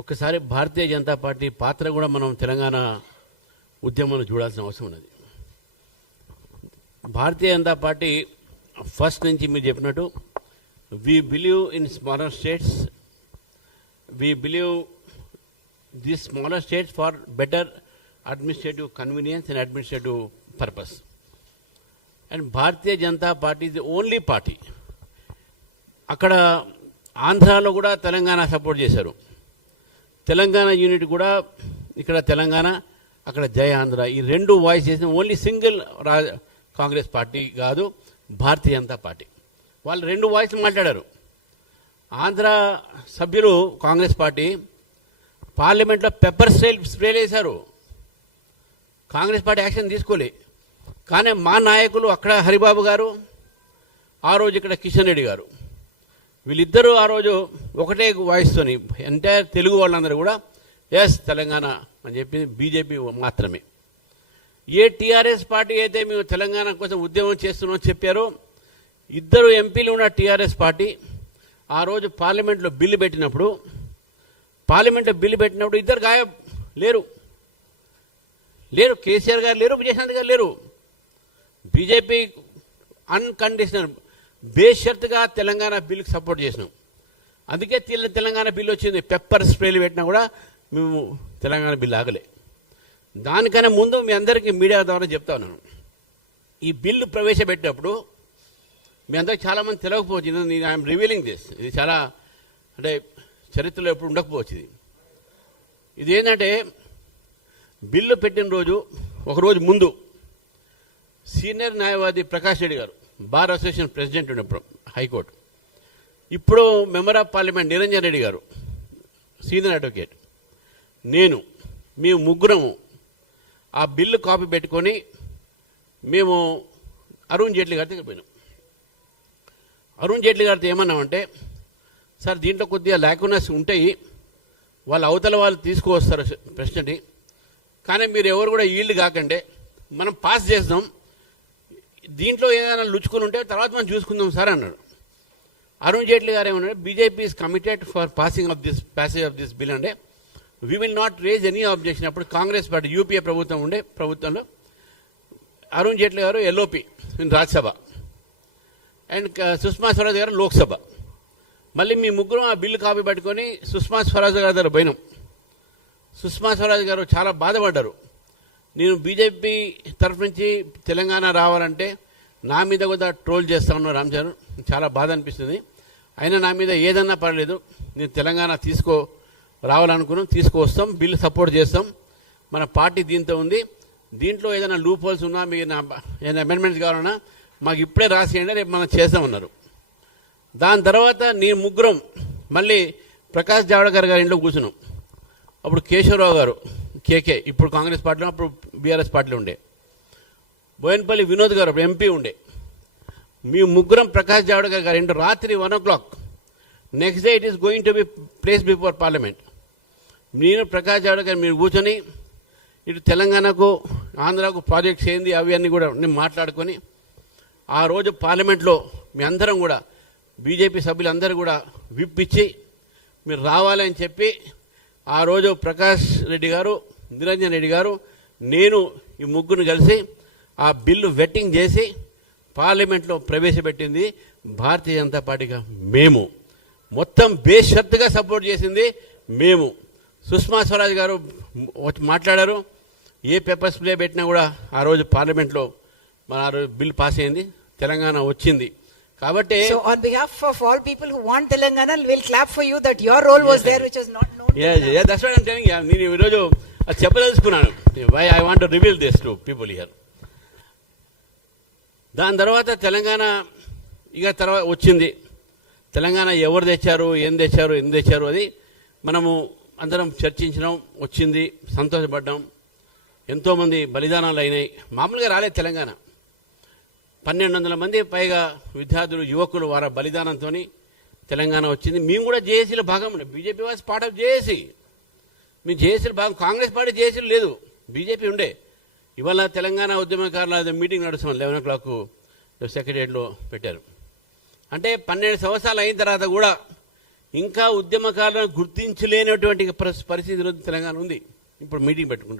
ఒక్కసారి భారతీయ జనతా పార్టీ పాత్ర కూడా మనం తెలంగాణ ఉద్యమంలో చూడాల్సిన అవసరం ఉన్నది. భారతీయ జనతా పార్టీ ఫస్ట్ నుంచి మీరు చెప్పినట్టు we believe in smaller states. We believe these smaller states for better administrative convenience and administrative purpose. And Bharatiya Janata Party is the only party. అక్కడ ఆంధ్రాలో కూడా తెలంగాణ సపోర్ట్ చేశారు. తెలంగాణ యూనిట్ కూడా ఇక్కడ తెలంగాణ, అక్కడ జయ ఆంధ్ర, ఈ రెండు వాయిస్ చేసిన ఓన్లీ సింగిల్ కాంగ్రెస్ పార్టీ కాదు భారతీయ జనతా పార్టీ. వాళ్ళు రెండు వాయిస్లు మాట్లాడారు. ఆంధ్ర సభ్యులు కాంగ్రెస్ పార్టీ పార్లమెంట్లో పెప్పర్ స్ప్రే వేశారు. కాంగ్రెస్ పార్టీ యాక్షన్ తీసుకోలే. కానీ మా నాయకులు అక్కడ హరిబాబు గారు, ఆ రోజు ఇక్కడ కిషన్ రెడ్డి గారు, వీళ్ళిద్దరూ ఆ రోజు ఒకటే వాయిస్తోని ఎంటైర్ తెలుగు వాళ్ళందరూ కూడా ఎస్ తెలంగాణ అని చెప్పి బీజేపీ మాత్రమే. ఏ టీఆర్ఎస్ పార్టీ అయితే మేము తెలంగాణ కోసం ఉద్యమం చేస్తున్నామని చెప్పారో, ఇద్దరు ఎంపీలు ఉన్న టీఆర్ఎస్ పార్టీ ఆ రోజు పార్లమెంట్లో బిల్లు పెట్టినప్పుడు ఇద్దరు గాయబ్ లేరు. కేసీఆర్ గారు లేరు, విజయశాంతి గారు లేరు. బీజేపీ అన్కండిషనల్ బేషరతుగా తెలంగాణ బిల్లుకి సపోర్ట్ చేసినాం. అందుకే తెలంగాణ బిల్లు వచ్చింది. పెప్పర్ స్ప్రేలు పెట్టినా కూడా మేము తెలంగాణ బిల్లు ఆగలే. దానికన్నా ముందు మీ అందరికీ మీడియా ద్వారా చెప్తా ఉన్నాను, ఈ బిల్లు ప్రవేశపెట్టినప్పుడు మీ అందరికి చాలామంది తెలియకపోవచ్చు. నేను ఐఎమ్ రివీలింగ్ దిస్. ఇది చాలా అంటే చరిత్రలో ఎప్పుడు ఉండకపోవచ్చు. ఇది ఏంటంటే బిల్లు పెట్టిన రోజు ఒకరోజు ముందు సీనియర్ న్యాయవాది ప్రకాష్ రెడ్డి గారు, బార్ అసోసియేషన్ ప్రెసిడెంట్ ఉన్నప్పుడు హైకోర్టు, ఇప్పుడు member of parliament Niranjan Reddy గారు సీనియర్ అడ్వకేట్, మేము ముగ్గురము ఆ బిల్లు కాపీ పెట్టుకొని మేము అరుణ్ జైట్లీ గారి దగ్గర పోయినాం. అరుణ్ జైట్లీ గారితో ఏమన్నామంటే, సార్ దీంట్లో కొద్దిగా లాక్యునస్ ఉంటాయి, వాళ్ళ అవతల వాళ్ళు తీసుకువస్తారు ప్రశ్నని, కానీ మీరు ఎవరు కూడా ఈల్డ్ కాకండి, మనం పాస్ చేద్దాం, దీంట్లో ఏదైనా లుచుకుని ఉంటే తర్వాత మనం చూసుకుందాం సార్ అన్నాడు. అరుణ్ జైట్లీ గారు ఏమన్నాడు, BJP is committed for passage of this bill అంటే we will not raise any objection. అప్పుడు కాంగ్రెస్ పార్టీ యూపీఏ ప్రభుత్వంలో అరుణ్ జైట్లీ గారు LOP in Rajya Sabha and Sushma Swaraj గారు లోక్సభ. మళ్ళీ మీ ముగ్గురు ఆ బిల్లు కాపీ పట్టుకొని సుష్మా స్వరాజ్ గారి దగ్గర పోయినాం. సుష్మా స్వరాజ్ గారు చాలా బాధపడ్డారు. నేను బీజేపీ తరఫు నుంచి తెలంగాణ రావాలంటే నా మీద కూడా ట్రోల్ చేస్తా ఉన్నారు రామచంద్ర, చాలా బాధ అనిపిస్తుంది. అయినా నా మీద ఏదన్నా పర్లేదు, నేను తెలంగాణ రావాలనుకున్నాం, తీసుకువస్తాం, బిల్లు సపోర్ట్ చేస్తాం, మన పార్టీ దీంతో ఉంది, దీంట్లో ఏదైనా లూప్ హోల్స్ ఉన్నా, మీకు ఏదైనా అమెండ్మెంట్స్ కావాలన్నా మాకు ఇప్పుడే రాసేయండి, రేపు మనం చేస్తామన్నారు. దాని తర్వాత నేను ముగ్గురం మళ్ళీ ప్రకాష్ జావడేకర్ గారి ఇంట్లో కూర్చున్నాం. అప్పుడు కేశవరావు గారు కేకే, ఇప్పుడు కాంగ్రెస్ పార్టీలో, అప్పుడు బీఆర్ఎస్ పార్టీలో ఉండే, బోయన్పల్లి వినోద్ గారు అప్పుడు ఎంపీ ఉండే. మీ ముగ్గురం ప్రకాష్ జావడేకర్ గారి ఇంట్లో రాత్రి 1 o'clock, next day it is going to be place before parliament. నేను ప్రకాష్ జావడేకర్ మీరు కూర్చొని ఇటు తెలంగాణకు ఆంధ్రాకు ప్రాజెక్ట్స్ ఏంది అవి అన్నీ కూడా నేను మాట్లాడుకొని ఆ రోజు పార్లమెంట్లో మీ అందరం కూడా బీజేపీ సభ్యులందరూ కూడా విప్ ఇచ్చి మీరు రావాలని చెప్పి ఆ రోజు ప్రకాష్ రెడ్డి గారు, నిరంజన్ రెడ్డి గారు, నేను ఈ ముగ్గురు కలిసి ఆ బిల్లు వెట్టింగ్ చేసి పార్లమెంట్లో ప్రవేశపెట్టింది భారతీయ జనతా పార్టీగా మేము. మొత్తం బేషరతుగా సపోర్ట్ చేసింది మేము. సుష్మా స్వరాజ్ గారు మాట్లాడారు, ఏ పేపర్ స్ప్రే పెట్టినా కూడా ఆ రోజు పార్లమెంట్లో మన ఆ రోజు బిల్ పాస్ అయింది, తెలంగాణ వచ్చింది. కాబట్టి so on behalf of all people who want Telangana, we'll clap for you that your role was there, which was not known. Yeah, that's what I'm telling you. నేను ఈరోజు అది చెప్పదలుచుకున్నాను. why I want to reveal this to people here. దాని తర్వాత తెలంగాణ ఇక తర్వాత వచ్చింది. తెలంగాణ ఎవరు తెచ్చారు, ఎందుకు తెచ్చారు అది మనము అందరం చర్చించినాం. వచ్చింది, సంతోషపడ్డాం. ఎంతోమంది బలిదానాలు అయినాయి. మామూలుగా రాలేదు తెలంగాణ. 1200 మంది పైగా విద్యార్థులు, యువకులు వారి బలిదానంతో తెలంగాణ వచ్చింది. మేము కూడా జేఏసీలో భాగం ఉండే. BJP was part of JAC. మేము జేఏసీలో భాగం. కాంగ్రెస్ పార్టీ జేఏసీలో లేదు, బీజేపీ ఉండే. ఇవాళ తెలంగాణ ఉద్యమకారుల మీటింగ్ నడుస్తాం 11 o'clock సెక్రటరియట్లో పెట్టారు. అంటే 12 సంవత్సరాలు అయిన తర్వాత కూడా ఇంకా ఉద్యమకాలను గుర్తించలేనటువంటి పరిస్థితి ఈరోజు తెలంగాణ ఉంది. ఇప్పుడు మీటింగ్ పెట్టుకుంటారు.